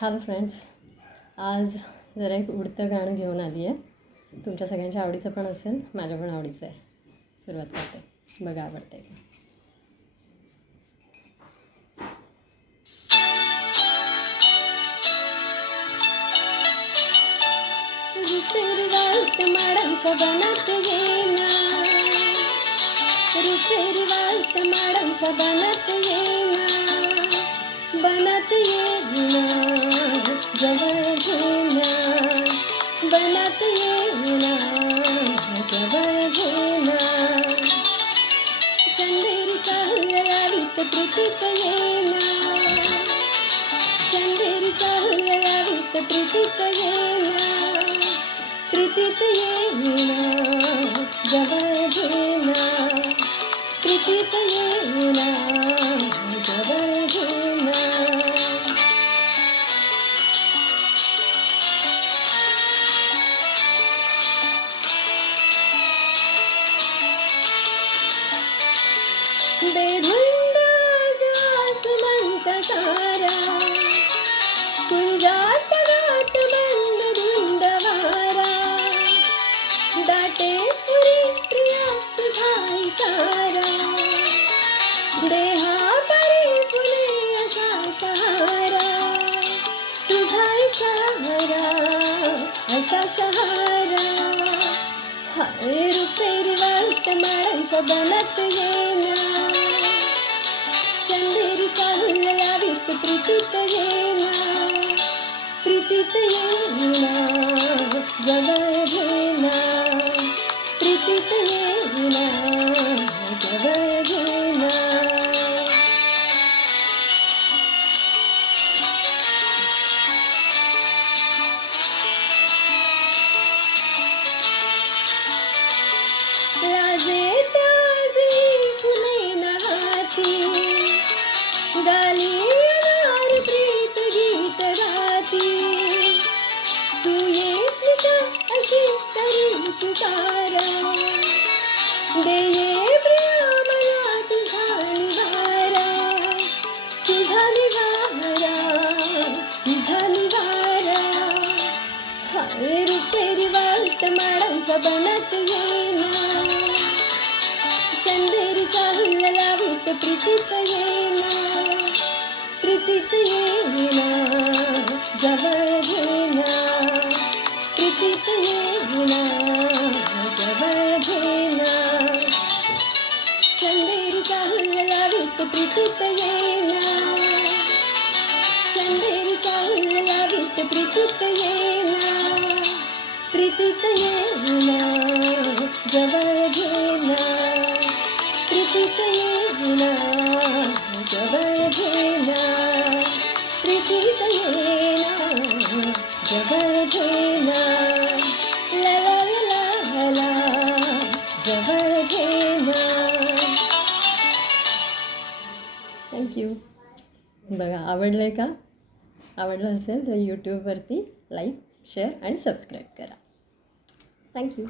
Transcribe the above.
Hello friends, आज जरा एक उडतं गाणं घेऊन आली आहे. तुमच्या सगळ्यांच्या आवडीचं पण असेल, माझ्या पण आवडीचं आहे. सुरुवात करते, बघा आवडते का. रुपेरी वाळत माडांच्या बनात येना, रुपेरी वाळत माडांच्या बनात येना, बनात येना जवळ घेना, बनात येना जवळ घेना. चंदेरीचा हुरळावीत प्रीतीत येना, चंदेरीचा हुरळावीत प्रीतीत येना, प्रीतीत येना जवळ घेना, प्रीतीत येना जवळ घेना. बेधुंद आसमंत सारा, कुंजात गात बंद धुंद वारा, दाटे पुरी प्रिया तुझा इशारा, देहा परी फुले असा शहारा, तुझा इशारा असा शहारा. हाय रुपेरी वाळत माडांच्या बनात येना, चंदेरीचा हुरळावीत प्रीतीत येना, प्रीतीत येना जवळ घेना, प्रीतीत येना जवळ घेना. लाजे ताजी फुले नहाती, गाली अनार प्रीत गीत गाती, तू येत निशा अशी तरी तुकारा, दे ये प्रिया मला तुझा निवारा, तुझा निवारा, तुझा निवारा. हाय रुपेरी वाळत माडांच्या बनात येना, चंदेरीचा हुरळावीत प्रीतीत येना, प्रीतीत येना जवळ घेना, प्रीतीत येना जवळ घेना. चंदेरीचा हुरळावीत प्रीतीत येना, चंदेरीचा हुरळावीत प्रीतीत येना, प्रीतीत येना जवळ घेना, प्रीतीत येना जवळ घेना, प्रीतीत येना जवळ घेना. ला ला ला ला जवळ घेना. थँक्यू. बघा आवडलं आहे का? आवडलं असेल तर यूट्यूबवरती लाईक, शेअर आणि सबस्क्राईब करा. थँक्यू.